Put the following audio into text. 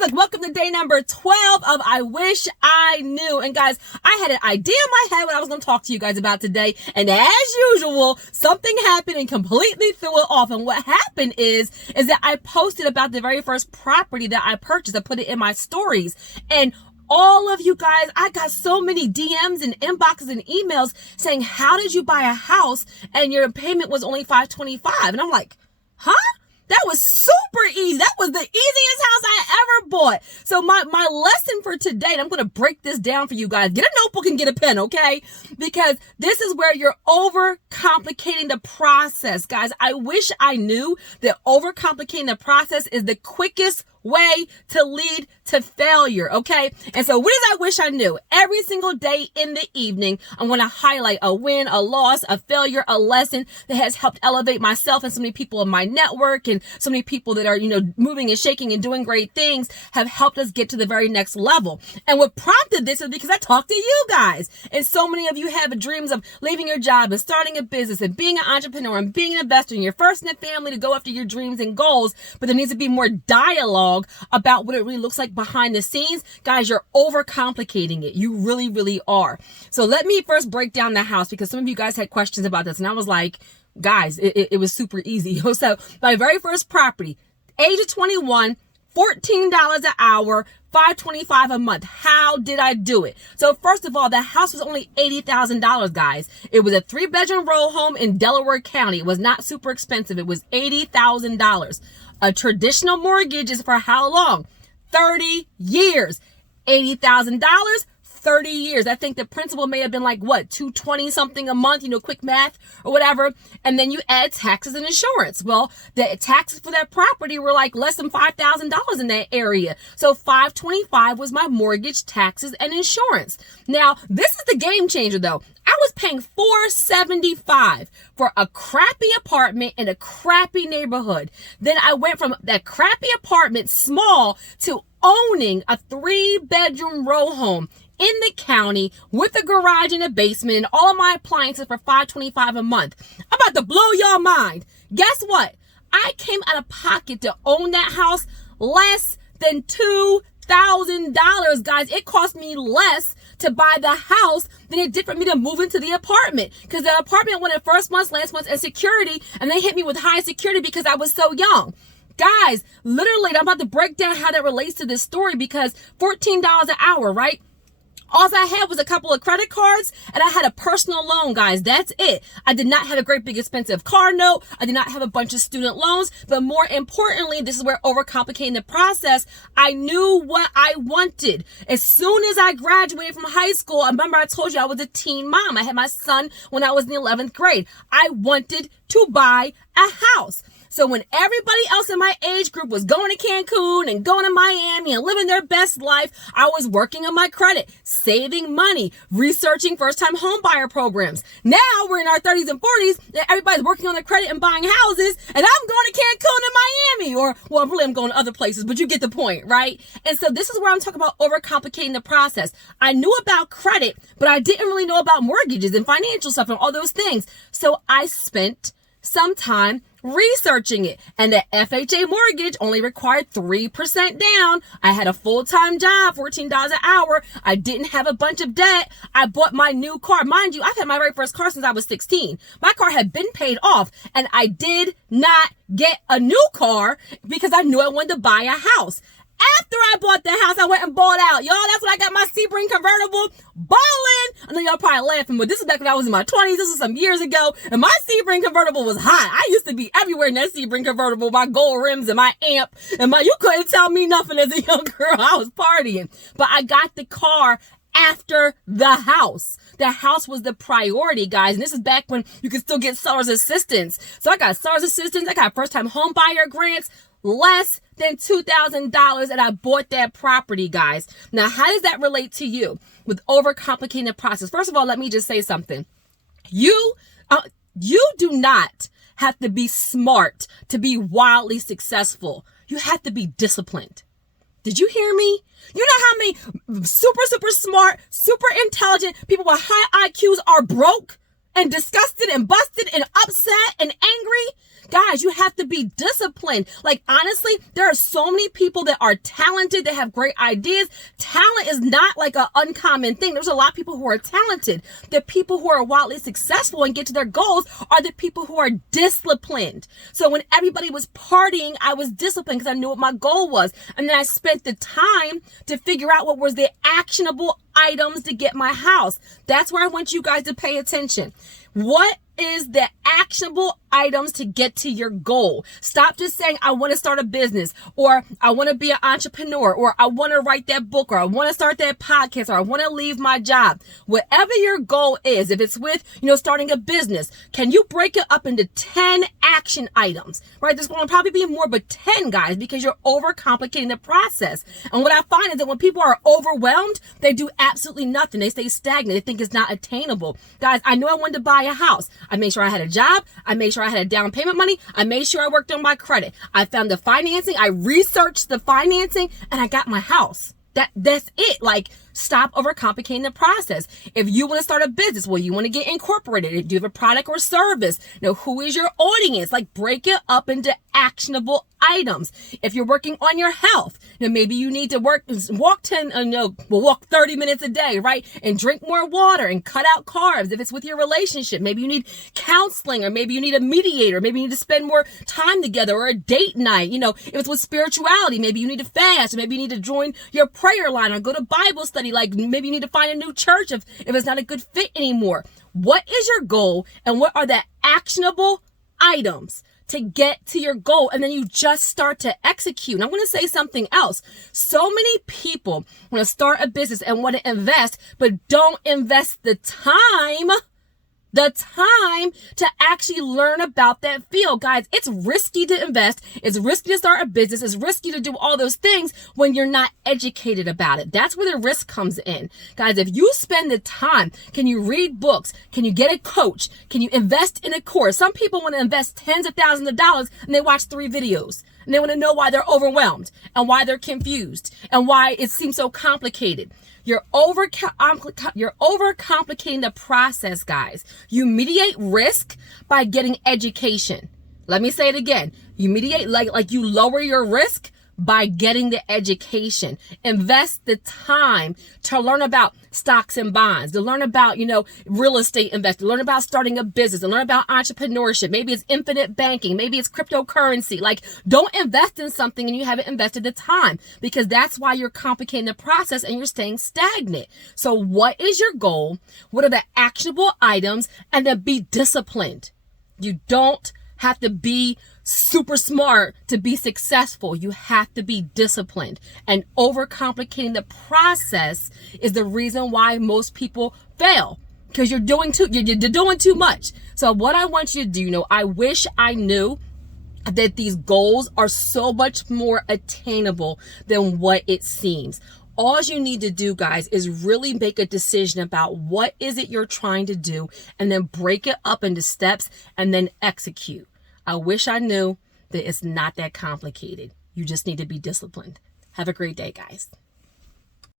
Look, welcome to day number 12 of I Wish I Knew. And guys, I had an idea in my head what I was going to talk to you guys about today. And as usual, something happened and completely threw it off. And what happened is that I posted about the very first property that I purchased. I put it in my stories. And all of you guys, I got so many DMs and inboxes and emails saying, how did you buy a house and your payment was only $525? And I'm like, huh? That was super easy. That was the easiest house I ever bought. So my lesson for today, and I'm going to break this down for you guys. Get a notebook and get a pen, okay? Because this is where you're overcomplicating the process. Guys, I wish I knew that overcomplicating the process is the quickest way to lead to failure, okay? And so what is I wish I knew? Every single day in the evening, I'm going to highlight a win, a loss, a failure, a lesson that has helped elevate myself and so many people in my network and so many people that are, moving and shaking and doing great things have helped us get to the very next level. And what prompted this is because I talked to you guys. And so many of you have dreams of leaving your job and starting a business and being an entrepreneur and being an investor and you're first in the family to go after your dreams and goals, but there needs to be more dialogue about what it really looks like behind the scenes. Guys, you're overcomplicating it. You really, really are. So let me first break down the house because some of you guys had questions about this. And I was like, guys, it was super easy. So my very first property, age of 21, $14 an hour, $525 a month. How did I do it? So first of all, the house was only $80,000, guys. It was a 3-bedroom row home in Delaware County. It was not super expensive. It was $80,000. A traditional mortgage is for how long? 30 years. $80,000, 30 years. I think the principal may have been like, what, $220 something a month, quick math or whatever. And then you add taxes and insurance. Well, the taxes for that property were like less than $5,000 in that area. So $525 was my mortgage, taxes, and insurance. Now, this is the game changer though. I was paying $475 for a crappy apartment in a crappy neighborhood. Then I went from that crappy apartment, small, to owning a 3-bedroom row home in the county with a garage and a basement and all of my appliances for $525 a month. I'm about to blow your mind. Guess what? I came out of pocket to own that house less than $2,000, guys. It cost me less to buy the house than it did for me to move into the apartment because the apartment wanted first month's, last month's, and security, and they hit me with high security because I was so young. Guys, literally, I'm about to break down how that relates to this story because $14 an hour, right? All I had was a couple of credit cards and I had a personal loan, guys. That's it. I did not have a great big expensive car note. I did not have a bunch of student loans. But more importantly, this is where overcomplicating the process, I knew what I wanted. As soon as I graduated from high school, I remember I told you I was a teen mom. I had my son when I was in the 11th grade. I wanted to buy a house. So when everybody else in my age group was going to Cancun and going to Miami and living their best life, I was working on my credit, saving money, researching first-time home buyer programs. Now we're in our 30s and 40s and everybody's working on their credit and buying houses and I'm going to Cancun and Miami I'm going to other places, but you get the point, right? And so this is where I'm talking about overcomplicating the process. I knew about credit, but I didn't really know about mortgages and financial stuff and all those things. So I spent some time researching it, and the FHA mortgage only required 3% down. I had a full-time job, $14 an hour. I didn't have a bunch of debt. I bought my new car. Mind you, I've had my very first car since I was 16. My car had been paid off, and I did not get a new car because I knew I wanted to buy a house. After I bought the house, I went and bought out. Y'all, that's when I got my Sebring convertible. Ballin'. I know y'all probably laughing, but this is back when I was in my 20s. This was some years ago. And my Sebring convertible was hot. I used to be everywhere in that Sebring convertible. My gold rims and my amp. And you couldn't tell me nothing as a young girl. I was partying. But I got the car after the house. The house was the priority, guys. And this is back when you could still get seller's assistance. So I got seller's assistance. I got first-time home buyer grants. Less than $2,000 and I bought that property, guys. Now, how does that relate to you with overcomplicating the process? First of all, let me just say something. You do not have to be smart to be wildly successful. You have to be disciplined. Did you hear me? You know how many super smart, super intelligent people with high IQs are broke and disgusted and busted and upset and angry? Guys, you have to be disciplined. Like, honestly, there are so many people that are talented, that have great ideas. Talent is not like an uncommon thing. There's a lot of people who are talented. The people who are wildly successful and get to their goals are the people who are disciplined. So when everybody was partying, I was disciplined because I knew what my goal was. And then I spent the time to figure out what was the actionable items to get my house. That's where I want you guys to pay attention. What is the actionable items to get to your goal? Stop just saying, I want to start a business, or I want to be an entrepreneur, or I want to write that book, or I want to start that podcast, or I want to leave my job. Whatever your goal is, if it's with, starting a business, can you break it up into 10 action items, right? There's going to probably be more, but 10, guys, because you're overcomplicating the process. And what I find is that when people are overwhelmed, they do absolutely nothing. They stay stagnant. They think it's not attainable. Guys, I knew I wanted to buy a house. I made sure I had a job. I made sure I had a down payment money. I made sure I worked on my credit. I found the financing. I researched the financing, and I got my house. That's it. Like, stop overcomplicating the process. If you want to start a business, well, you want to get incorporated. If you have a product or service, who is your audience? Like, break it up into actionable items. If you're working on your health, maybe you need to walk 30 minutes a day, right? And drink more water and cut out carbs. If it's with your relationship, maybe you need counseling, or maybe you need a mediator. Maybe you need to spend more time together, or a date night. If it's with spirituality, maybe you need to fast, or maybe you need to join your prayer line or go to Bible study. Like, maybe you need to find a new church if it's not a good fit anymore. What is your goal, and what are the actionable items to get to your goal? And then you just start to execute. And I'm going to say something else. So many people want to start a business and want to invest, but don't invest the time to actually learn about that field. Guys, it's risky to invest. It's risky to start a business. It's risky to do all those things when you're not educated about it. That's where the risk comes in. Guys, if you spend the time, can you read books? Can you get a coach? Can you invest in a course? Some people want to invest tens of thousands of dollars, and they watch 3 videos. And they want to know why they're overwhelmed, and why they're confused, and why it seems so complicated. You're overcomplicating the process, guys. You mitigate risk by getting education. Let me say it again. You mitigate, like you lower your risk by getting the education. Invest the time to learn about stocks and bonds, to learn about, real estate investing, learn about starting a business, and learn about entrepreneurship. Maybe it's infinite banking. Maybe it's cryptocurrency. Like, don't invest in something and you haven't invested the time, because that's why you're complicating the process and you're staying stagnant. So what is your goal? What are the actionable items? And then be disciplined. You don't have to be super smart to be successful. You have to be disciplined. And overcomplicating the process is the reason why most people fail, because you're doing too much. So what I want you to do, I wish I knew that these goals are so much more attainable than what it seems. All you need to do, guys, is really make a decision about what is it you're trying to do, and then break it up into steps and then execute. I wish I knew that it's not that complicated. You just need to be disciplined. Have a great day, guys.